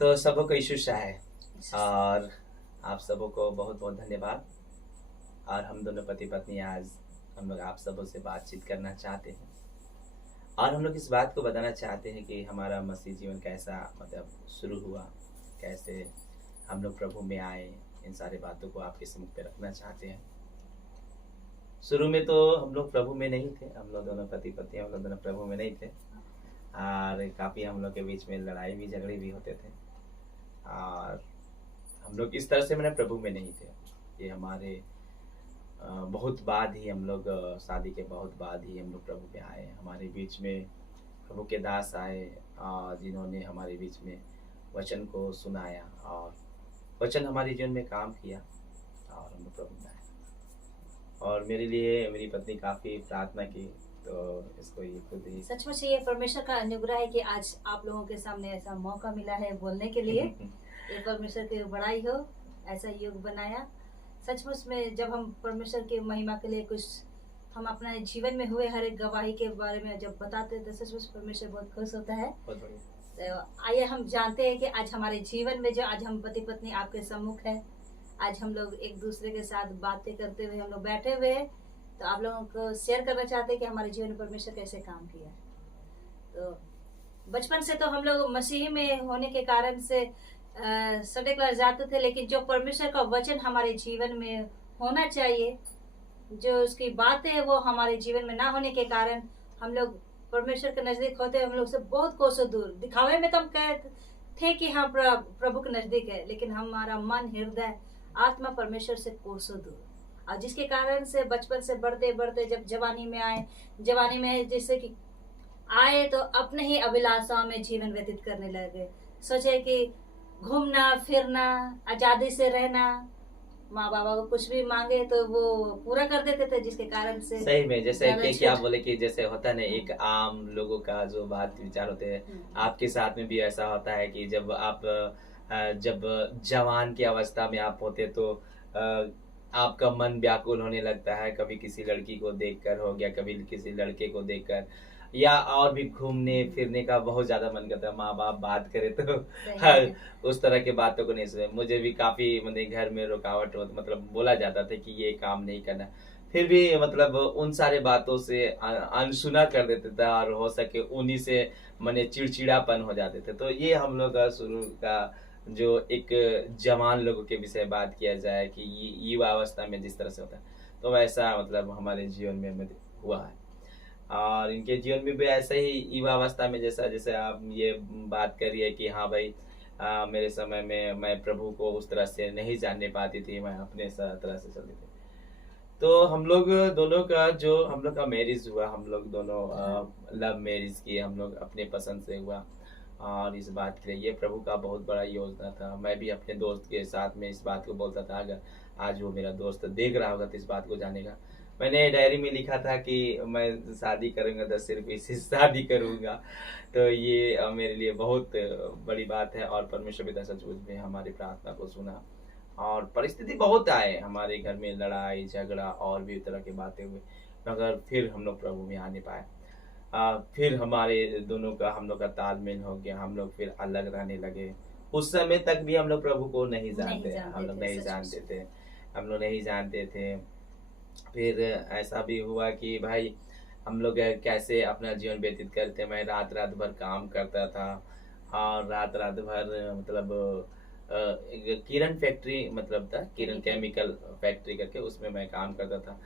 तो सबों को यीशु है और आप सबों को बहुत बहुत धन्यवाद। और हम दोनों पति पत्नी आज हम लोग आप सबों से बातचीत करना चाहते हैं और हम लोग इस बात को बताना चाहते हैं कि हमारा मसीह जीवन कैसा मतलब शुरू हुआ, कैसे हम लोग प्रभु में आए। इन सारी बातों को आपके सम्मुख पे रखना चाहते हैं। शुरू में तो हम लोग प्रभु में नहीं थे, हम लोग दोनों पति पत्नी हम लोग दोनों प्रभु में नहीं थे और काफ़ी हम लोग के बीच में लड़ाई भी झगड़े भी होते थे और हम लोग इस तरह से मैंने प्रभु में नहीं थे। ये हमारे बहुत बाद ही हम लोग शादी के बहुत बाद ही हम लोग प्रभु में आए। हमारे बीच में प्रभु के दास आए और जिन्होंने हमारे बीच में वचन को सुनाया और वचन हमारे जीवन में काम किया और हम लोग प्रभु में आए। और मेरे लिए मेरी पत्नी काफ़ी प्रार्थना की, तो इसको ये खुद ही सचमुच ये परमेश्वर का अनुग्रह है कि आज आप लोगों के सामने ऐसा मौका मिला है बोलने के लिए। ये परमेश्वर की बड़ाई हो, ऐसा युग बनाया। सचमुच में जब हम परमेश्वर की महिमा के लिए कुछ हम अपने जीवन में हुए हर एक गवाही के बारे में जब बताते हैं तो सचमुच परमेश्वर बहुत खुश होता है। तो आइए हम जानते हैं कि आज हमारे जीवन में जो आज हम पति पत्नी आपके सम्मुख है, आज हम लोग एक दूसरे के साथ बातें करते हुए हम लोग बैठे हुए हैं, तो आप लोगों को शेयर करना चाहते हैं कि हमारे जीवन में परमेश्वर कैसे काम किया। तो बचपन से तो हम लोग मसीह में होने के कारण से संडे क्लास जाते थे, लेकिन जो परमेश्वर का वचन हमारे जीवन में होना चाहिए, जो उसकी बातें है वो हमारे जीवन में ना होने के कारण हम लोग परमेश्वर के नजदीक होते हम लोग से बहुत कोसों दूर। दिखावे में तो हम कहते थे कि हाँ प्रभु के नजदीक है, लेकिन हमारा मन हृदय आत्मा परमेश्वर से कोसों दूर। और जिसके कारण से बचपन से बढ़ते बढ़ते जब जवानी में आए, जवानी में जैसे कि आए तो अपने ही अभिलाषाओं में जीवन व्यतीत करने लगे। सोचे कि घूमना फिरना, आजादी से रहना, माँ बाबा को कुछ भी मांगे तो वो पूरा कर देते थे, जिसके कारण से सही में जैसे कि क्या बोले कि जैसे होता है एक आम लोगों का जो बात विचार होते हैं, आपके साथ में भी ऐसा होता है कि जब आप जब जवान की अवस्था में आप होते तो आपका मन व्याकुल होने लगता है, कभी किसी लड़की को देखकर हो गया, कभी किसी लड़के को देखकर, या और भी घूमने फिरने का बहुत ज्यादा मन करता है। माँ बाप बात करे तो उस तरह के बातों को नहीं सुने। मुझे भी काफी मतलब घर में रुकावट मतलब बोला जाता था कि ये काम नहीं करना, फिर भी मतलब उन सारे बातों से अनसुना कर देते थे और हो सके उन्हीं से मने चिड़चिड़ापन हो जाते थे। तो ये हम लोग का शुरू का जो एक जवान लोगों के विषय बात किया जाए कि युवा अवस्था में जिस तरह से होता है, तो वैसा मतलब हमारे जीवन में हुआ है और इनके जीवन में भी ऐसे ही युवा अवस्था में जैसा जैसे आप ये बात करिए कि हाँ भाई मेरे समय में मैं प्रभु को उस तरह से नहीं जानने पाती थी, मैं अपने तरह से चलती थी। तो हम लोग दोनों का जो हम लोग का मैरिज हुआ, हम लोग दोनों लव मैरिज किए, हम लोग अपने पसंद से हुआ और इस बात के लिए ये प्रभु का बहुत बड़ा योजना था। मैं भी अपने दोस्त के साथ में इस बात को बोलता था, अगर आज वो मेरा दोस्त देख रहा होगा तो इस बात को जानेगा। मैंने डायरी में लिखा था कि मैं शादी करूंगा तो सिर्फ इसी शादी करूंगा। तो ये मेरे लिए बहुत बड़ी बात है और परमेश्वर पिता सचमुच में हमारी प्रार्थना को सुना और परिस्थिति बहुत आए हमारे घर में, लड़ाई झगड़ा और भी तरह की बातें हुई, मगर फिर हम लोग प्रभु में आ नहीं पाए। फिर हमारे दोनों का हम लोग का तालमेल हो गया, हम लोग फिर अलग रहने लगे। उस समय तक भी हम लोग प्रभु को नहीं जानते हम लोग नहीं जानते थे, हम लोग नहीं जानते थे। फिर ऐसा भी हुआ कि भाई हम लोग कैसे अपना जीवन व्यतीत करते। मैं रात रात भर काम करता था और रात रात भर मतलब एक किरण फैक्ट्री मतलब था, किरण केमिकल फैक्ट्री करके, उसमें मैं काम करता था।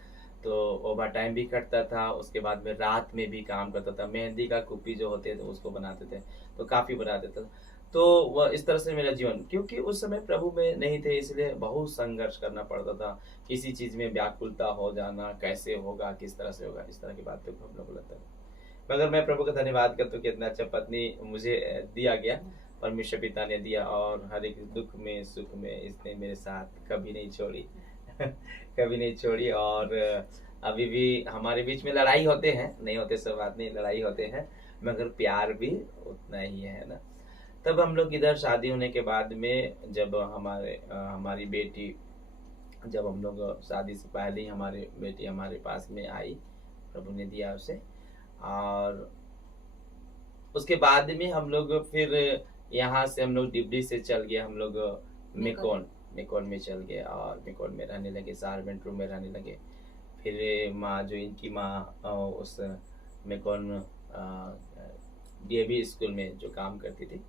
तो ओवर टाइम भी करता था, उसके बाद में रात में भी काम करता था। मेहंदी का कुप्पी जो होते थे उसको बनाते थे, तो काफ़ी बनाते थे। तो वह इस तरह से मेरा जीवन, क्योंकि उस समय प्रभु में नहीं थे इसलिए बहुत संघर्ष करना पड़ता था। किसी चीज़ में व्याकुलता हो जाना, कैसे होगा, किस तरह से होगा, इस तरह की बातों को हम लोग लगता है। मगर मैं प्रभु का धन्यवाद करता हूँ कि इतना अच्छा पत्नी मुझे दिया गया, परमेश्वर पिता ने दिया और हर एक दुख में सुख में इसने मेरे साथ कभी नहीं छोड़ी कभी नहीं छोड़ी। और अभी भी हमारे बीच में लड़ाई होते हैं, नहीं होते सब बात नहीं, लड़ाई होते हैं, मगर प्यार भी उतना ही है ना। तब हम लोग इधर शादी होने के बाद में जब हमारी बेटी, जब हम लोग शादी से पहले ही हमारी बेटी हमारे पास में आई, प्रभु ने दिया उसे, और उसके बाद में हम लोग फिर यहाँ से हम लोग डिबडी से चल गए, हम लोग मेकोन। मेकोन मेकोन में चल गए और मेकोन में रहने लगे, सार्वेंट रूम में रहने लगे। फिर माँ जो इनकी माँ उस मेकोन डीएवी स्कूल में जो काम करती थी,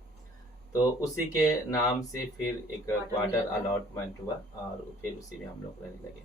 तो उसी के नाम से फिर एक क्वार्टर क्वार्टर मिला था। अलॉटमेंट हुआ और फिर उसी में हम लोग रहने लगे।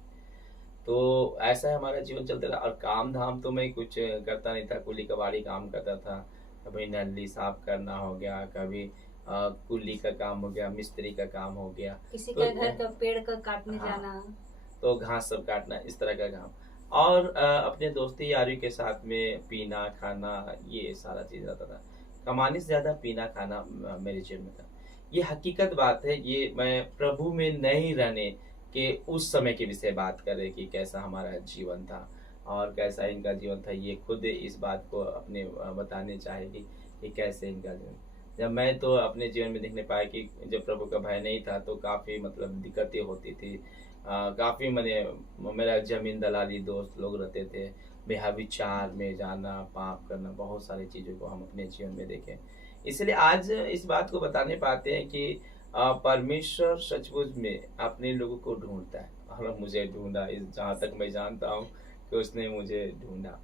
तो ऐसा हमारा जीवन चलता रहा। और काम धाम तो मैं कुछ करता नहीं था, कुली कबाड़ी काम करता था। कभी नली साफ करना हो गया, कभी कुली का काम हो गया, मिस्त्री का काम हो गया, किसी तो का घर का पेड़ का काटने हाँ, जाना। तो घास सब काटना, इस तरह का काम। और अपने दोस्ती यारी के साथ में पीना खाना, ये सारा चीज रहता था। कमाने से ज्यादा पीना खाना मेरे जीवन में था। ये हकीकत बात है, ये मैं प्रभु में नहीं रहने के उस समय के विषय बात कर रहे कि कैसा हमारा जीवन था और कैसा इनका जीवन था। ये खुद इस बात को अपने बताने चाहेगी कि कैसे इनका जीवन। जब मैं तो अपने जीवन में देखने पाया कि जब प्रभु का भय नहीं था तो काफी मतलब दिक्कतें होती थी। काफी मैंने मेरा जमीन दलाली दोस्त लोग रहते थे, बेविचार में जाना, पाप करना, बहुत सारी चीजों को हम अपने जीवन में देखें। इसलिए आज इस बात को बताने पाते हैं कि परमेश्वर सचमुच में अपने लोगों को ढूंढता है और मुझे ढूंढा, इस जहाँ तक मैं जानता हूँ कि उसने मुझे ढूंढा।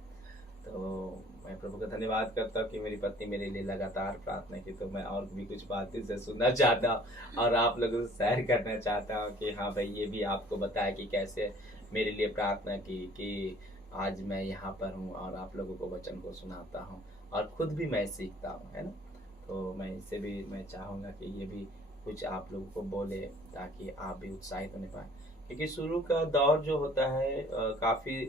तो मैं प्रभु का धन्यवाद करता हूँ कि मेरी पत्नी मेरे लिए लगातार प्रार्थना की। तो मैं और भी कुछ बातें से सुनना चाहता हूँ और आप लोगों से शेयर करना चाहता हूँ कि हाँ भाई, ये भी आपको बताया कि कैसे मेरे लिए प्रार्थना की कि आज मैं यहाँ पर हूँ और आप लोगों को वचन को सुनाता हूँ और खुद भी मैं सीखता हूँ, है ना। तो मैं इससे भी मैं चाहूँगा कि ये भी कुछ आप लोगों को बोले ताकि आप भी उत्साहित होने पाए। क्योंकि शुरू का दौर जो होता है काफ़ी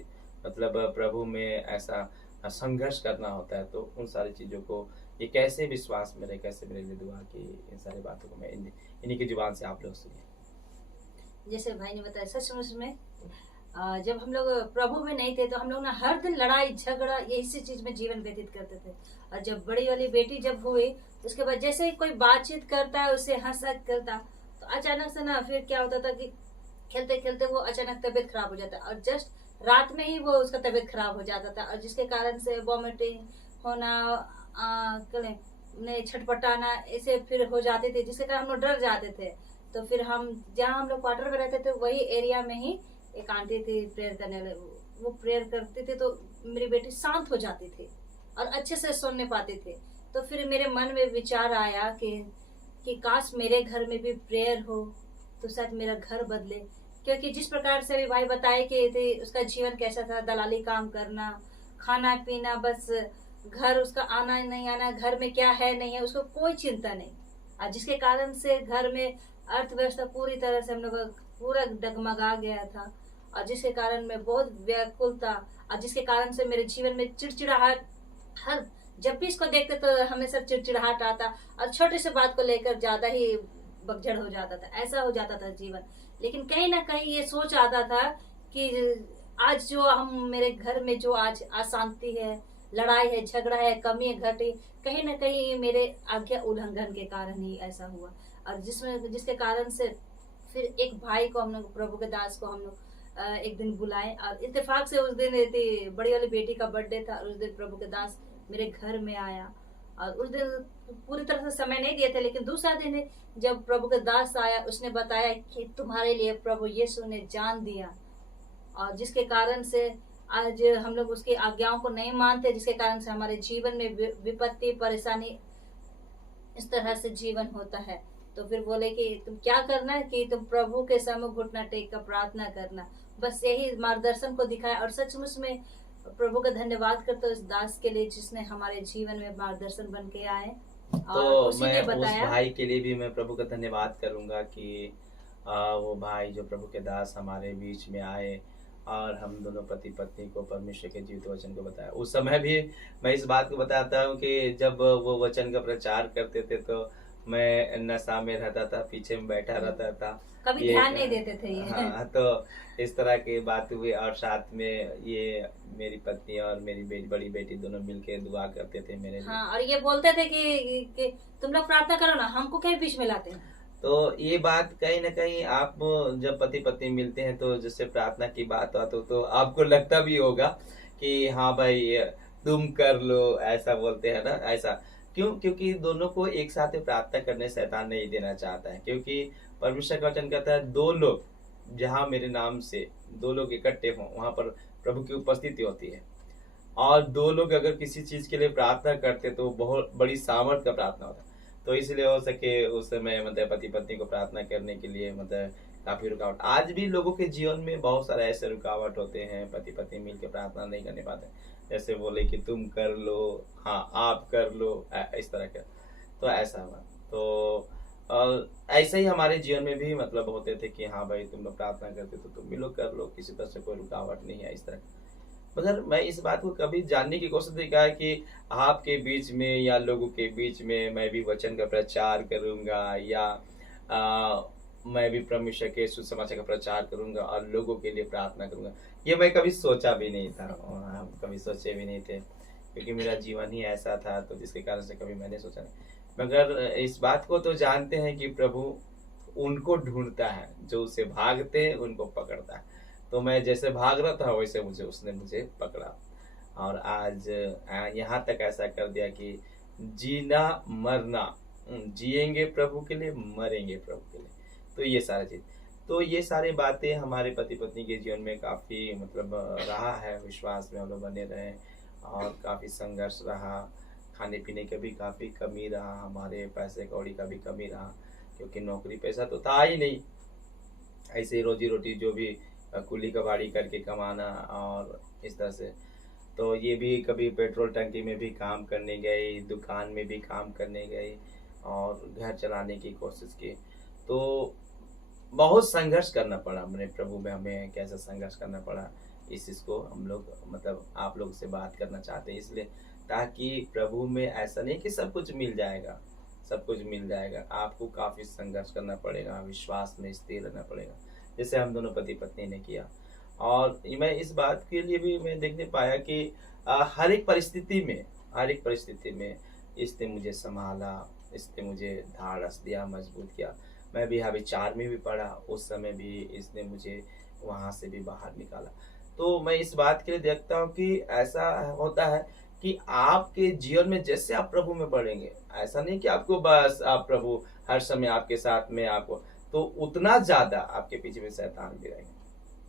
मतलब प्रभु में ऐसा संघर्ष करना होता है। तो उन सारी चीज़ों को ये कैसे विश्वास में रहे, कैसे मेरे लिए दुआ की, इन सारी बातों को मैं इन्हीं की जुबान से आप लोग सुनिए। जैसे भाई ने बताया, सचमुच में जब हम लोग प्रभु में नहीं थे तो हम लोग ना हर दिन लड़ाई झगड़ा इसी चीज में जीवन व्यतीत करते थे। और जब बड़ी वाली बेटी जब हुई, उसके बाद जैसे ही कोई बातचीत करता है उससे हंसा करता, तो अचानक से ना फिर क्या होता था कि खेलते खेलते वो अचानक तबीयत खराब हो जाता और जस्ट रात में ही वो उसका तबीयत खराब हो जाता था। और जिसके कारण से वॉमिटिंग होना, छटपटाना ऐसे फिर हो जाते थे, जिसके कारण हम लोग डर जाते थे। तो फिर हम जहाँ हम लोग क्वार्टर में रहते थे वही एरिया में ही एक आंटी थी प्रेयर करने वाले, वो प्रेयर करती थी तो मेरी बेटी शांत हो जाती थी और अच्छे से सुनने पाती थी। तो फिर मेरे मन में विचार आया कि काश मेरे घर में भी प्रेयर हो तो शायद मेरा घर बदले। क्योंकि जिस प्रकार से भी भाई बताए कि उसका जीवन कैसा था, दलाली काम करना, खाना पीना, बस घर उसका आना नहीं आना, घर में क्या है नहीं है उसको कोई चिंता नहीं। और जिसके कारण से घर में अर्थव्यवस्था पूरी तरह से हम लोग पूरा डगमगा गया था और जिसके कारण मैं बहुत व्याकुल था और जिसके कारण से मेरे जीवन में चिड़चिड़ाहट, हर जब भी इसको देखते तो हमेशा चिड़चिड़ाहट आता और छोटी सी बात को लेकर ज्यादा ही बकझड़ हो जाता था, ऐसा हो जाता था जीवन। लेकिन कहीं ना कहीं ये सोच आता था कि आज जो हम मेरे घर में जो आज अशांति है, लड़ाई है, झगड़ा है, कमी है, घटी, कहीं ना कहीं मेरे आज्ञा उल्लंघन के कारण ही ऐसा हुआ। और जिसके कारण से फिर एक भाई को हम लोग, प्रभु के दास को हम लोग एक दिन बुलाए और इत्तेफाक से उस दिन बड़ी वाली बेटी का बर्थडे था और उस दिन प्रभु के दास मेरे घर में आया। और उस दिन पूरी तरह से समय नहीं दिए थे, लेकिन दूसरा दिन जब प्रभु के दास आया उसने बताया कि तुम्हारे लिए प्रभु यीशु ने जान दिया। और जिसके कारण से आज हम लोग उसकी आज्ञाओं को नहीं मानते, जिसके कारण से हमारे जीवन में विपत्ति परेशानी इस तरह से जीवन होता है। तो फिर बोले कि तुम क्या करना है कि तुम प्रभु के सम्मुख घुटना टेक कर प्रार्थना करना, बस यही मार्गदर्शन को दिखाया। और सचमुच में प्रभु का धन्यवाद करते उस दास के लिए जिसने हमारे जीवन में मार्गदर्शन बन के आए। और तो उसी मैं ने उस बताया, भाई के लिए भी मैं प्रभु का धन्यवाद करूंगा कि वो भाई जो प्रभु के दास हमारे बीच में आए और हम दोनों पति पत्नी को परमेश्वर के जीवित वचन को बताया। उस समय भी मैं इस बात को बताता हूँ कि जब वो वचन का प्रचार करते थे तो मैं नशा में रहता था, पीछे में बैठा रहता था, कभी ये ध्यान नहीं देते थे ये। हाँ, तो इस तरह की बात हुई। और साथ में ये मेरी पत्नी और मेरी बड़ी बेटी दोनों मिलके दुआ करते थे मेरे लिए। हाँ, और ये बोलते थे कि तुम लोग प्रार्थना करो ना, हमको क्या बीच में लाते हैं। तो ये बात कहीं ना कहीं आप जब पति पत्नी मिलते हैं तो जैसे प्रार्थना की बात तो आपको लगता भी होगा कि हाँ भाई तुम कर लो, ऐसा बोलते हैं ना, ऐसा। क्यों? क्योंकि दोनों को एक साथ में प्रार्थना करने शैतान नहीं देना चाहता है, क्योंकि परमेश्वर का वचन कहता है, दो लोग जहाँ मेरे नाम से दो लोग इकट्ठे हों, वहां पर प्रभु की उपस्थिति होती है। और दो लोग अगर किसी चीज के लिए प्रार्थना करते तो बहुत बड़ी सामर्थ का प्रार्थना होता है। तो इसलिए हो सके उस समय मतलब पति पत्नी को प्रार्थना करने के लिए मतलब काफी रुकावट, आज भी लोगों के जीवन में बहुत सारे ऐसे रुकावट होते हैं, पति पत्नी मिलकर प्रार्थना नहीं करने पाते। जैसे बोले कि तुम कर लो, हाँ आप कर लो, इस तरह का। तो ऐसा हुआ। तो ऐसे ही हमारे जीवन में भी मतलब होते थे कि हाँ भाई तुम लोग प्रार्थना करते तो तुम भी लोग कर लो, किसी तरह से कोई रुकावट नहीं है इस तरह। मगर मैं इस बात को कभी जानने की कोशिश नहीं किया है कि आपके बीच में या लोगों के बीच में मैं भी वचन का प्रचार करूंगा या मैं भी परमेश्वर के सुसमाचार का प्रचार करूंगा और लोगों के लिए प्रार्थना करूंगा। ये मैं कभी सोचा भी नहीं था, हम कभी सोचे भी नहीं थे, क्योंकि मेरा जीवन ही ऐसा था, तो जिसके कारण से कभी मैंने सोचा नहीं। मगर इस बात को तो जानते हैं कि प्रभु उनको ढूंढता है, जो उसे भागते हैं उनको पकड़ता है। तो मैं जैसे भाग रहा था वैसे उसने मुझे पकड़ा, और आज यहाँ तक ऐसा कर दिया कि जीना मरना, जिएंगे प्रभु के लिए, मरेंगे प्रभु के लिए। तो ये सारी चीज, तो ये सारी बातें हमारे पति पत्नी के जीवन में काफी मतलब रहा है। विश्वास में हम लोग बने रहे और काफी संघर्ष रहा, खाने पीने का भी काफी कमी रहा, हमारे पैसे कौड़ी का भी कमी रहा, क्योंकि नौकरी पैसा तो था ही नहीं। ऐसे ही रोजी रोटी जो भी कुली कबाड़ी करके कमाना और इस तरह से। तो ये भी कभी पेट्रोल टंकी में भी काम करने गई, दुकान में भी काम करने गई और घर चलाने की कोशिश की। तो बहुत संघर्ष करना पड़ा हमने प्रभु में, हमें कैसा संघर्ष करना पड़ा, इस चीज को हम लोग मतलब आप लोग से बात करना चाहते हैं, इसलिए ताकि प्रभु में ऐसा नहीं कि सब कुछ मिल जाएगा, सब कुछ मिल जाएगा। आपको काफी संघर्ष करना पड़ेगा, विश्वास में स्थिर रहना पड़ेगा, जैसे हम दोनों पति पत्नी ने किया। और मैं इस बात के लिए भी मैं देखने पाया कि हर एक परिस्थिति में इसने मुझे संभाला, इसने मुझे धाड़स दिया, मजबूत किया। मैं भी यहाँ विचार में भी पढ़ा, उस समय भी इसने मुझे वहां से भी बाहर निकाला। तो मैं इस बात के लिए देखता हूँ कि ऐसा होता है कि आपके जीवन में जैसे आप प्रभु में बढ़ेंगे, ऐसा नहीं कि आपको बस आप प्रभु हर समय आपके साथ में, आपको तो उतना ज्यादा आपके पीछे में शैतान भी रहेगा।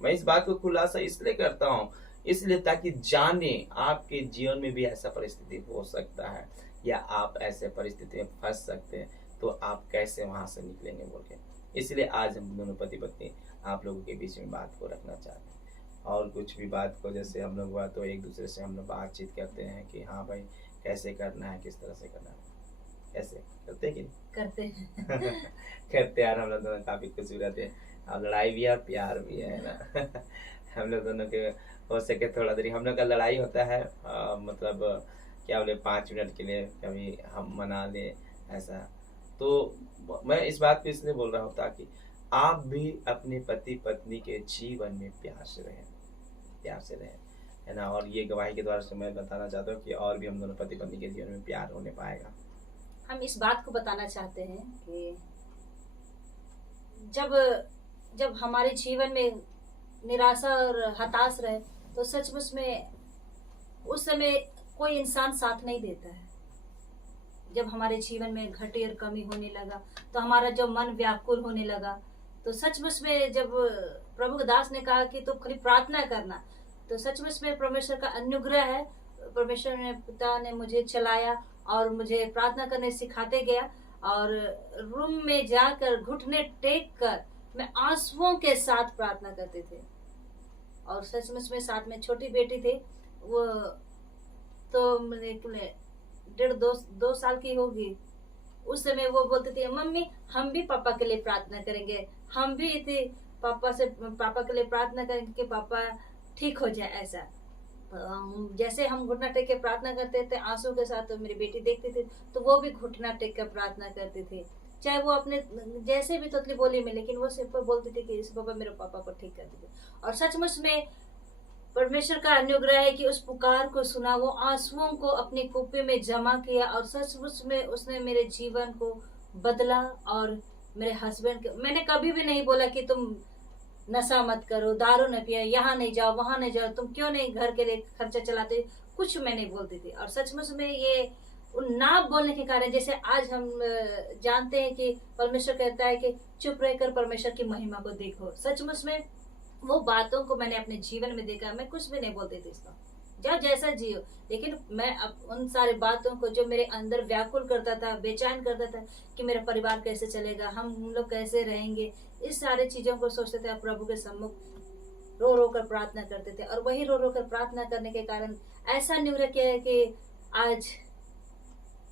मैं इस बात को खुलासा इसलिए करता हूँ, इसलिए ताकि जाने आपके जीवन में भी ऐसा परिस्थिति हो सकता है या आप ऐसे परिस्थिति में फंस सकते हैं, तो आप कैसे वहां से निकलेंगे बोल के। इसलिए आज हम दोनों पति पत्नी आप लोगों के बीच में बात को रखना चाहते हैं। और कुछ भी बात को जैसे हम लोग हुआ तो एक दूसरे से हम लोग बातचीत करते हैं कि हाँ भाई कैसे करना है, किस तरह से करना है, कैसे करते हैं कि नहीं करते हैं। करते यार, हम लोग दोनों काफी खुश भी रहते हैं, और लड़ाई भी है और प्यार भी है ना। हम लोग दोनों के हो सके थोड़ा देरी हम लोग का लड़ाई होता है, मतलब क्या बोले 5 मिनट के लिए कभी हम मना ले ऐसा। तो मैं इस बात को इसलिए बोल रहा हूँ ताकि आप भी अपने पति पत्नी के जीवन में प्यार से रहें, है ना। और ये गवाही के द्वारा से मैं बताना चाहता हूँ कि और भी हम दोनों पति पत्नी के जीवन में प्यार होने पाएगा। हम इस बात को बताना चाहते हैं कि जब हमारे जीवन में निराशा और हताश रहे तो सचमुच में उस समय कोई इंसान साथ नहीं देता है। जब हमारे जीवन में घटी और कमी होने लगा तो हमारा जो मन व्याकुल होने लगा, तो सचमुच में जब प्रभु दास ने कहा कि तुम खाली प्रार्थना करना, तो सचमुच में परमेश्वर का अनुग्रह है। परमेश्वर ने पिता ने मुझे चलाया और मुझे प्रार्थना करने सिखाते गया, और रूम में जाकर घुटने टेक कर मैं आंसुओं के साथ प्रार्थना करते थे। और सचमुच में साथ में छोटी बेटी थी, वो तो मैंने 1.5-2 साल की होगी। उस समय वो बोलती थी मम्मी हम भी पापा के लिए प्रार्थना करेंगे, हम भी थे पापा के लिए प्रार्थना करेंगे कि पापा ठीक हो जाए। ऐसा जैसे हम घुटना टेक के प्रार्थना करते थे आंसू के साथ, तो मेरी बेटी देखती थी तो वो भी घुटना टेक कर प्रार्थना करती थी, चाहे वो अपने जैसे भी तोतली बोली में, लेकिन वो सिर्फ बोलती थी कि इस पापा मेरे पापा को ठीक कर दीजिए। और सचमुच में परमेश्वर का अनुग्रह है कि उस पुकार को सुना, वो आंसुओं को अपनी कुप्पी में जमा किया, और सचमुच में उसने मेरे जीवन को बदला। और मेरे हस्बैंड के, मैंने कभी भी नहीं बोला कि तुम नशा मत करो, दारू न पिया, यहाँ नहीं जाओ, वहां नहीं जाओ, तुम क्यों नहीं घर के लिए खर्चा चलाते, कुछ मैं नहीं बोलती थी। और सचमुच में ये उन ना बोलने के कारण, जैसे आज हम जानते हैं कि परमेश्वर कहता है कि चुप रहकर परमेश्वर की महिमा को देखो। सचमुच में वो बातों को मैंने अपने जीवन में देखा। मैं कुछ भी नहीं बोलती थी इसका, जाओ जैसा जियो, लेकिन मैं अब उन सारी बातों को जो मेरे अंदर व्याकुल करता था, बेचैन करता था कि मेरा परिवार कैसे चलेगा, हम लोग कैसे रहेंगे, इस सारी चीजों को सोचते थे। अब प्रभु के सम्मुख रो रो कर प्रार्थना करते थे, और वही रो रो कर प्रार्थना करने के कारण ऐसा निवृत्त किया है कि आज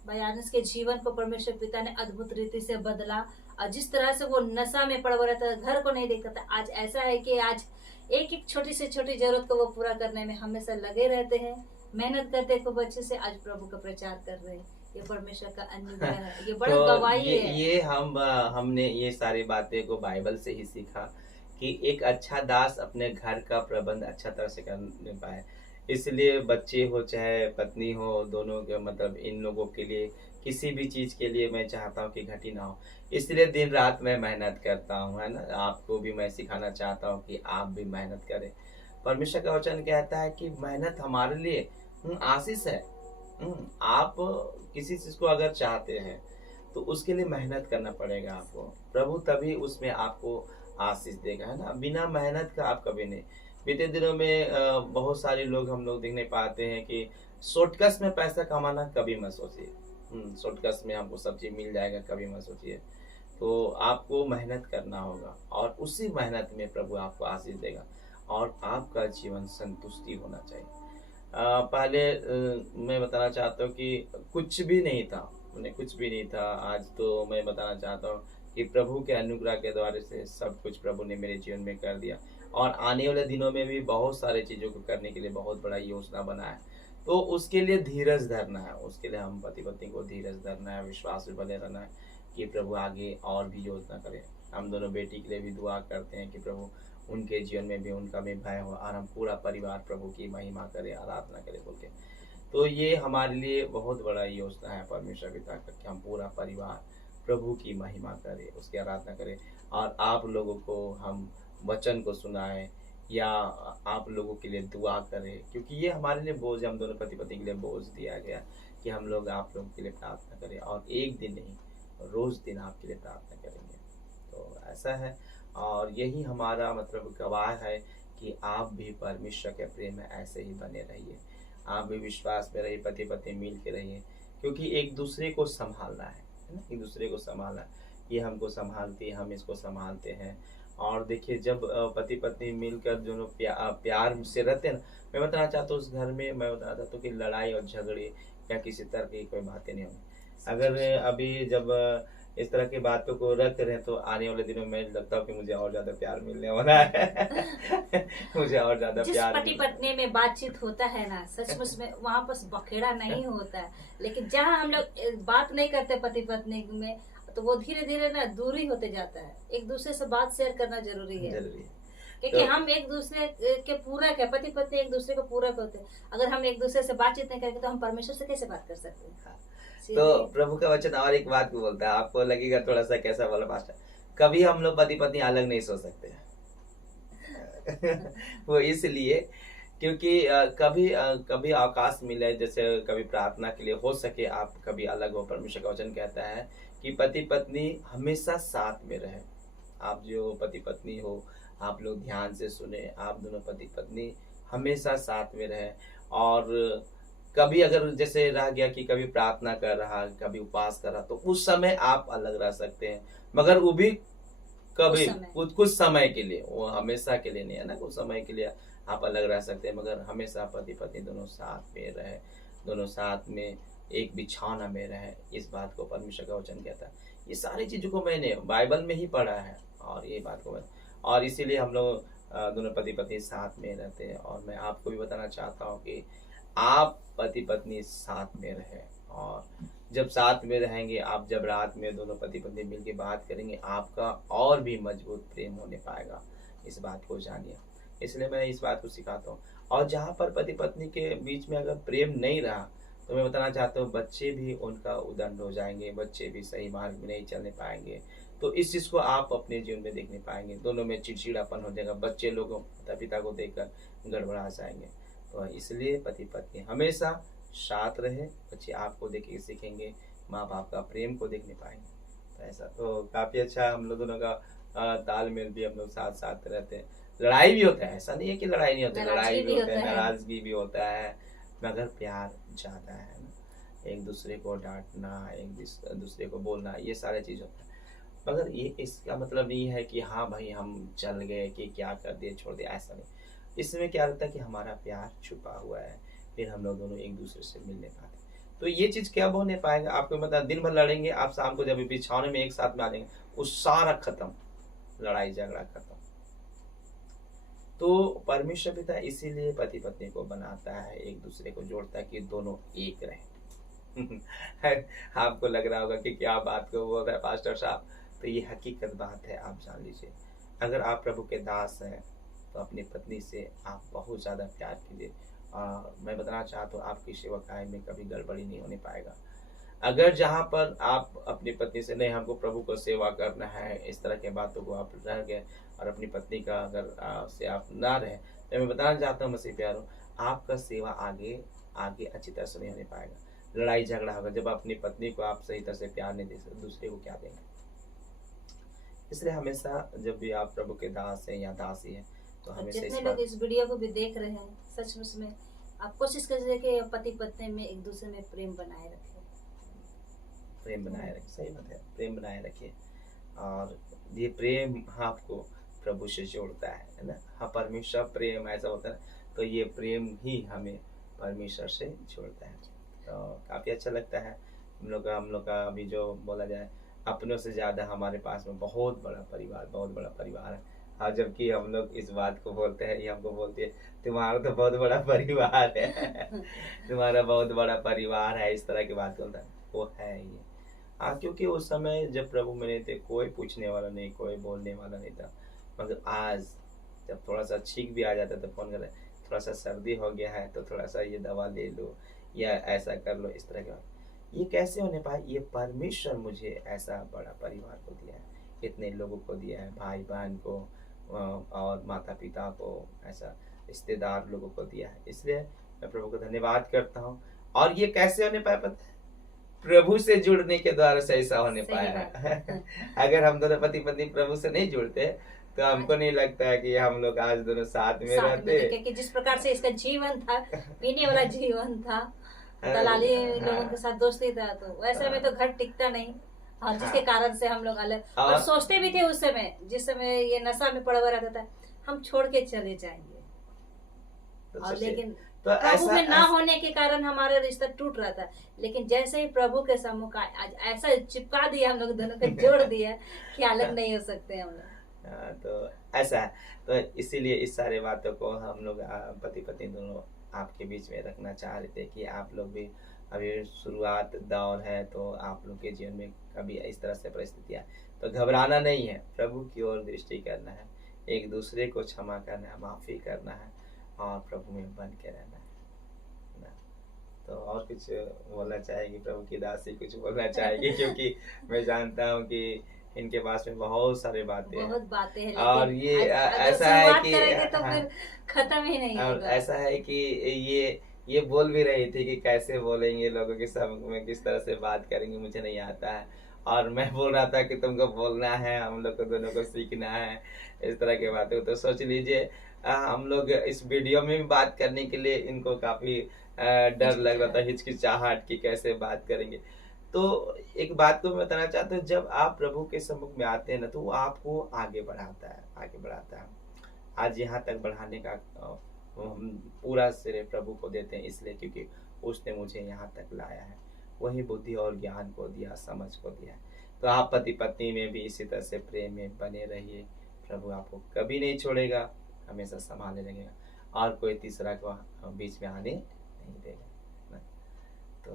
बयानस के जीवन को परमेश्वर पिता ने अद्भुत रीति से बदला। और जिस तरह से वो नशा में पड़ा हुआ रहता था, घर को नहीं देखता था, आज ऐसा है कि आज एक एक छोटी से छोटी जरूरत को वो पूरा करने में हमेशा लगे रहते हैं, मेहनत करते हैं खूब अच्छे से, आज प्रभु का प्रचार कर रहे हैं। ये परमेश्वर का अनुग्रह है, ये बड़ा तो गवाही है। ये हमने ये सारी बातें को बाइबल से ही सीखा कि एक अच्छा दास अपने घर का प्रबंध अच्छा तरह से कर नहीं पाए। इसलिए बच्चे हो चाहे पत्नी हो, दोनों के मतलब इन लोगों के लिए किसी भी चीज के लिए मैं चाहता हूँ कि घटी ना हो। इसलिए दिन रात मैं मेहनत करता हूँ, है ना। आपको भी मैं सिखाना चाहता हूँ कि आप भी मेहनत करें। परमेश्वर का वचन कहता है कि मेहनत हमारे लिए आशीष है। आप किसी चीज को अगर चाहते हैं तो उसके लिए मेहनत करना पड़ेगा आपको, प्रभु तभी उसमें आपको आशीष देगा, है ना। बिना मेहनत का आप कभी नहीं। बीते दिनों में बहुत सारे लोग हम लोग देखने पाते हैं कि शॉर्टकट में पैसा कमाना कभी मत सोचिए। शॉर्टकट में हमको सब चीज मिल जाएगा, कभी मत सोचिए। तो आपको मेहनत करना होगा, और उसी मेहनत में प्रभु आपको आशीष देगा, और आपका जीवन संतुष्टि होना चाहिए। पहले मैं बताना चाहता हूँ कि कुछ भी नहीं था, मैंने कुछ भी नहीं था। आज तो मैं बताना चाहता हूँ कि प्रभु के अनुग्रह के द्वारा से सब कुछ प्रभु ने मेरे जीवन में कर दिया, और आने वाले दिनों में भी बहुत सारे चीज़ों को करने के लिए बहुत बड़ा योजना बना है। तो उसके लिए धीरज धरना है, उसके लिए हम पति पत्नी को धीरज धरना है, विश्वास में बने रहना है कि प्रभु आगे और भी योजना करे। हम दोनों बेटी के लिए भी दुआ करते हैं कि प्रभु उनके जीवन में भी उनका भी भय हो, और हम पूरा परिवार प्रभु की महिमा करे, आराधना करे बोल के। तो ये हमारे लिए बहुत बड़ा योजना है परमेश्वर पिता का कि हम पूरा परिवार प्रभु की महिमा करें, उसकी आराधना करें, और आप लोगों को हम वचन को सुनाएं या आप लोगों के लिए दुआ करें, क्योंकि ये हमारे लिए बोझ, हम दोनों पति पत्नी के लिए बोझ दिया गया कि हम लोग आप लोगों के लिए प्रार्थना करें, और एक दिन नहीं रोज दिन आपके लिए प्रार्थना करेंगे। तो ऐसा है, और यही हमारा मतलब गवाह है कि आप भी परमेश्वर के प्रेम में ऐसे ही बने रहिए, आप भी विश्वास में रहिए, पति पत्नी मिल के रहिए, क्योंकि एक दूसरे को संभालना है ना, एक दूसरे को संभालना है। ये हमको संभालती है, हम इसको संभालते हैं। और देखिए, जब पति पत्नी मिलकर दोनों प्यार से रहते हैं ना, मैं बताना चाहता हूँ उस घर में, मैं बताना चाहता हूँ कि लड़ाई और झगड़े या किसी तरह की कोई बातें नहीं होंगी। अगर अभी जब इस तरह की बातों को रख रहे हैं तो आने वाले दिनों में लगता है कि मुझे और ज्यादा प्यार मिलने वाला है मुझे और ज्यादा जिस प्यार पति पत्नी में बातचीत होता है ना, सचमुच में वहाँ पर बखेड़ा नहीं होता है। लेकिन जहाँ हम लोग बात नहीं करते पति पत्नी में, तो वो धीरे धीरे ना दूरी होते जाता है। एक दूसरे से बात शेयर करना जरूरी है, क्योंकि हम एक दूसरे के पूरक है, पति पत्नी एक दूसरे को पूरक होते हैं। अगर हम एक दूसरे से बातचीत नहीं करेंगे तो हम परमेश्वर से कैसे बात कर सकते हैं। तो प्रभु का वचन और एक बात को बोलता है, आपको लगेगा थोड़ा सा कैसा वाला पास्टर, कभी हम लोग पति पत्नी अलग नहीं सो सकते वो इसलिए क्योंकि कभी अवकाश मिले, जैसे कभी प्रार्थना के लिए हो सके आप कभी अलग हो। परमेश्वर का वचन कहता है कि पति पत्नी हमेशा साथ में रहे। आप जो पति पत्नी हो, आप लोग ध्यान से सुने, आप दोनों पति पत्नी हमेशा साथ में रहे। और कभी अगर जैसे रह गया कि कभी प्रार्थना कर रहा, कभी उपवास कर रहा, तो उस समय आप अलग रह सकते हैं, मगर वो भी कभी कुछ समय के लिए, वो हमेशा के लिए नहीं है ना। कुछ समय के लिए आप अलग रह सकते हैं, मगर हमेशा पति पत्नी दोनों साथ में रहे, दोनों साथ में एक बिछौना में रहे। इस बात को परमेश्वर का वचन कहता है। ये सारी चीजों को मैंने बाइबल में ही पढ़ा है, और ये बात को और इसीलिए हम लोग दोनों पति पत्नी साथ में रहते हैं। और मैं आपको भी बताना चाहता हूँ कि आप पति पत्नी साथ में रहे, और जब साथ में रहेंगे, आप जब रात में दोनों पति पत्नी मिलकर बात करेंगे, आपका और भी मजबूत प्रेम होने पाएगा। इस बात को जानिए, इसलिए मैं इस बात को सिखाता हूँ। और जहाँ पर पति पत्नी के बीच में अगर प्रेम नहीं रहा, तो मैं बताना चाहता हूँ बच्चे भी उनका उदंड हो जाएंगे, बच्चे भी सही मार्ग में नहीं चलने पाएंगे। तो इस चीज को आप अपने जीवन में देखने पाएंगे, दोनों में चिड़चिड़ापन हो जाएगा, बच्चे लोगों माता पिता को देखकर गड़बड़ा जाएंगे। तो इसलिए पति पत्नी हमेशा साथ रहे, बच्चे आपको देख के सीखेंगे, माँ बाप का प्रेम को देख नहीं पाएंगे। तो ऐसा तो काफ़ी अच्छा हम लोग दोनों का तालमेल भी, हम लोग साथ साथ रहते हैं। लड़ाई भी होता है, ऐसा नहीं है कि लड़ाई नहीं होती, लड़ाई भी होता है, नाराजगी भी होता है, मगर प्यार ज़्यादा है ना। एक दूसरे को डांटना, एक दूसरे को बोलना, ये सारे चीज़ होता है। मगर ये इसका मतलब नहीं है कि हाँ भाई हम चल गए कि क्या कर दिए छोड़ दिया, ऐसा नहीं। इसमें क्या लगता है कि हमारा प्यार छुपा हुआ है, फिर हम लोग दोनों एक दूसरे से मिल नहीं पाते। तो ये चीज़ क्या हो नहीं पाएगा आपको, मतलब दिन भर लड़ेंगे, आप शाम को जब बिछौने में एक साथ में आ जाएंगे, वो सारा खत्म, लड़ाई झगड़ा खत्म। तो परमेश्वर पिता इसीलिए पति पत्नी को बनाता है, एक दूसरे को जोड़ता है कि दोनों एक रहे। आपको लग रहा होगा कि क्या बात को बोल रहा है पास्टर साहब, तो ये हकीकत बात है, आप जान लीजिए। अगर आप प्रभु के दास हैं तो अपनी पत्नी से आप बहुत ज़्यादा प्यार कीजिए। मैं बताना चाहता हूँ आपकी सेवकाई में कभी गड़बड़ी नहीं होने पाएगा। अगर जहाँ पर आप अपनी पत्नी से नहीं हमको प्रभु को सेवा करना है, इस तरह के बातों को आप रह गए और अपनी पत्नी का अगर से आप ना रहे, तो मैं बताना चाहता हूँ मसीह प्यारों, आपका सेवा आगे आगे अच्छी तरह से नहीं होने पाएगा। लड़ाई झगड़ा होगा जब अपनी पत्नी को आप सही तरह से प्यार नहीं दे सकते, दूसरे को क्या देंगे। इसलिए हमेशा जब भी आप प्रभु के दास हैं या दासी हैं तो हमेशा जितने लोग इस वीडियो को भी देख रहे हैं, सचमुच में आप कोशिश करिए कि पति पत्नी में एक दूसरे में प्रेम बनाए रखें। प्रेम बनाए रखें, सही बात है, प्रेम बनाए रखिए। और ये प्रेम आपको प्रभु से जोड़ता है ना। हाँ, परमेश्वर प्रेम ऐसा होता है, तो ये प्रेम ही हमें परमेश्वर से जोड़ता है। तो काफ़ी अच्छा लगता है हम लोग का अभी जो बोला जाए, अपनों से ज़्यादा हमारे पास में बहुत बड़ा परिवार है। और जबकि हम लोग इस बात को बोलते हैं, ये हमको बोलते हैं तुम्हारा तो बहुत बड़ा परिवार है। तुम्हारा बहुत बड़ा परिवार है, इस तरह की बात होता है, वो है ये। हाँ, क्योंकि उस समय जब प्रभु में नहीं थे, कोई पूछने वाला नहीं, कोई बोलने वाला नहीं था। मगर आज जब थोड़ा सा छींक भी आ जाता है तो फोन कर रहे, थोड़ा सा सर्दी हो गया है तो थोड़ा सा ये दवा ले लो या ऐसा कर लो, इस तरह का। ये कैसे होने पाए? ये परमेश्वर मुझे ऐसा बड़ा परिवार को दिया है, इतने लोगों को दिया है, भाई बहन को और माता पिता को, ऐसा रिश्तेदार लोगों को दिया है। इसलिए मैं प्रभु को धन्यवाद करता हूँ। और ये कैसे होने पाए पता है? प्रभु से जुड़ने के द्वारा से ऐसा होने पाया है। अगर हम दोनों पति पत्नी प्रभु से नहीं जुड़ते तो हमको नहीं लगता है कि हम लोग आज दोनों साथ में रहते। क्योंकि जिस प्रकार से इसका जीवन था, पीने वाला जीवन था, दलाली लोगों के साथ दोस्ती था, तो वैसे में तो घर टिकता नहीं। और जिसके कारण से हम लोग अलग, और सोचते भी थे उस समय, जिस समय ये नशा में पड़ा हुआ रहता था, हम छोड़ के चले जाएंगे। और लेकिन तो प्रभु में ना होने के कारण हमारा रिश्ता टूट रहा था। लेकिन जैसे ही प्रभु के सम्मुख आज ऐसा चिपका दिया, हम लोग दोनों को जोड़ दिया कि अलग नहीं हो सकते हम लोग। तो ऐसा है। तो इसीलिए इस सारे बातों को हम लोग पति पत्नी दोनों आपके बीच में रखना चाह रहे थे कि आप लोग भी, अभी शुरुआत दौर है तो आप लोग के जीवन में कभी इस तरह से परिस्थितियाँ, तो घबराना नहीं है, प्रभु की ओर दृष्टि करना है, एक दूसरे को क्षमा करना है, माफ़ी करना है और प्रभु में बन के रहना है ना। तो और कुछ बोलना चाहेगी प्रभु की दासी, कुछ बोलना चाहेगी? क्योंकि मैं जानता हूँ कि इनके पास में बहुत सारे बातें हैं, और ये ऐसा है कि तो फिर खत्म ही नहीं और होगा। ऐसा है कि ये बोल भी रही थी कि कैसे बोलेंगे, लोगों के सामने में किस तरह से बात करेंगे, मुझे नहीं आता है। और मैं बोल रहा था कि तुमको बोलना है, हम लोग को दोनों को सीखना है, इस तरह की बातें। तो सोच लीजिए हम लोग इस वीडियो में भी बात करने के लिए इनको काफ़ी डर लग रहा था, हिचकिचाहट कि कैसे बात करेंगे। तो एक बात को मैं बताना चाहता हूँ, जब आप प्रभु के सम्मुख में आते हैं ना, तो वो आपको आगे बढ़ाता है। आज यहाँ तक बढ़ाने का हम पूरा श्रेय प्रभु को देते हैं, इसलिए क्योंकि उसने मुझे यहाँ तक लाया है, वही बुद्धि और ज्ञान को दिया, समझ को दिया है। तो आप पति पत्नी में भी इसी तरह से प्रेम में बने रहिए, प्रभु आपको कभी नहीं छोड़ेगा, हमेशा संभाले रहेगा, और कोई तीसरा को बीच में आने नहीं देगा। तो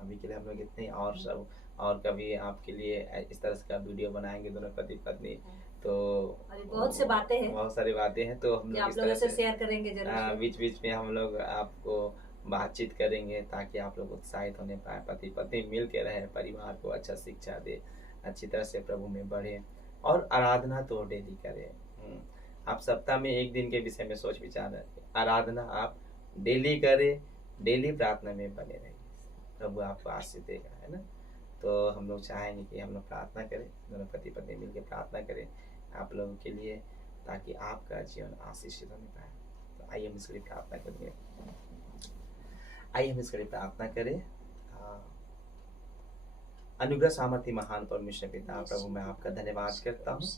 अभी के लिए हम लोग इतने, और कभी आपके लिए इस तरह का वीडियो बनाएंगे दोनों पति पत्नी, तो बहुत सारी बातें हैं तो हम लोग इस तरह से शेयर करेंगे जरूर। बीच में हम लोग आपको बातचीत करेंगे ताकि आप लोग उत्साहित होने पाए, पति पत्नी मिल के रहे, परिवार को अच्छा शिक्षा दे, अच्छी तरह से प्रभु में बढ़े, और आराधना तो डेली करें। आप सप्ताह में एक दिन के विषय में सोच विचार रखें, आराधना आप डेली करें, डेली प्रार्थना में बने रहिए, प्रभु आपको आशीष देगा, है ना। तो हम लोग चाहेंगे कि हम लोग प्रार्थना करें, दोनों पति पत्नी मिलकर प्रार्थना करें आप लोगों के लिए, ताकि आपका जीवन आशीषित होने पाए। तो आइए हम इसके लिए प्रार्थना करेंगे। आइए हम इसके लिए प्रार्थना करें। अनुग्रह सामर्थ्य महान परमेश्वर पिता, प्रभु मैं आपका धन्यवाद करता हूँ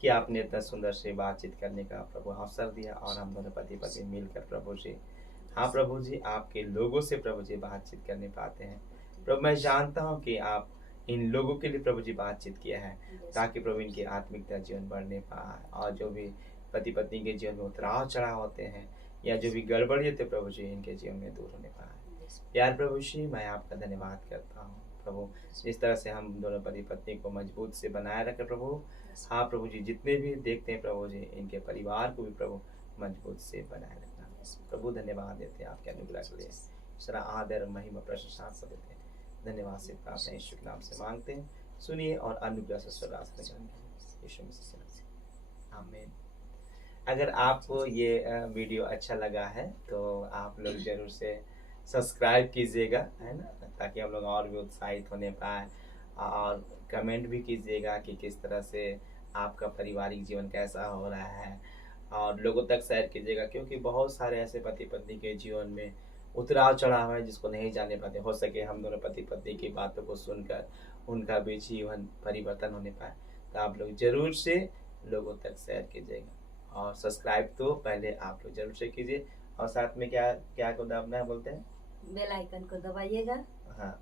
कि आपने इतना सुंदर से बातचीत करने का प्रभु अवसर दिया, और हम दोनों पति पत्नी मिलकर प्रभु जी, हाँ प्रभु जी, आपके लोगों से प्रभु जी बातचीत करने पाते हैं। प्रभु मैं जानता हूँ कि आप इन लोगों के लिए प्रभु जी बातचीत किया है, ताकि प्रभु इनकी आत्मिकता जीवन बढ़ने पाए, और जो भी पति पत्नी के जीवन में उतराव चढ़ाव होते हैं, या जो भी गड़बड़ी होते प्रभु जी, इनके जीवन में दूर होने पाए। यार प्रभु जी, मैं आपका धन्यवाद करता हूँ प्रभु, इस तरह से हम दोनों पति पत्नी को मजबूत से बनाए रखें प्रभु। हाँ प्रभु जी, जितने भी देखते हैं प्रभु जी, इनके परिवार को भी प्रभु मजबूत से बनाए रखना प्रभु। धन्यवाद देते हैं आपके अनुग्रह के लिए, सारा आदर महिमा प्रशंसा सब देते हैं। धन्यवाद से प्रार्थना यीशु के नाम से मांगते हैं, सुनिए और अनुग्रह से सर्वरास्ते यीशु मसीह से, आमीन। अगर आपको ये वीडियो अच्छा लगा है तो आप लोग जरूर से सब्सक्राइब कीजिएगा, है ना, ताकि हम लोग और भी उत्साहित होने पाए, और कमेंट भी कीजिएगा कि किस तरह से आपका पारिवारिक जीवन कैसा हो रहा है, और लोगों तक शेयर कीजिएगा, क्योंकि बहुत सारे ऐसे पति पत्नी के जीवन में उतराव चढ़ाव है जिसको नहीं जाने पाते। हो सके हम दोनों पति पत्नी की बातों को सुनकर उनका भी जीवन परिवर्तन होने पाए। तो आप लोग जरूर से लोगों तक शेयर कीजिएगा, और सब्सक्राइब तो पहले आप लोग जरूर से कीजिए, और साथ में क्या क्या को दबाना है बोलते हैं, बेल आइकन को दबाइएगा। हाँ,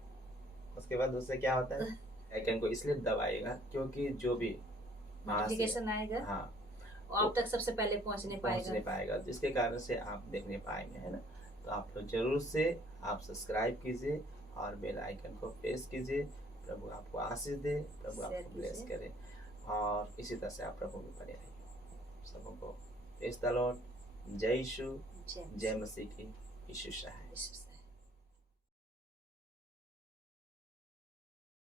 उसके बाद उससे क्या होता है, आइकन को इसलिए दबाइएगा क्योंकि जो भी नोटिफिकेशन आएगा, हाँ, आप तक सबसे पहले पहुंचने पाएगा, जिसके कारण से आप देखने पाएंगे, है ना। तो आप लोग जरूर से आप सब्सक्राइब कीजिए और बेल आइकन को प्रेस कीजिए। प्रभु आपको आशीष दे, प्रभु आपको ब्लेस करे, और इसी तरह से आप प्रभु में बने रहिए। सबों को प्रेज द लॉर्ड, जय यीशु, जय मसीह की, यीशु शाह।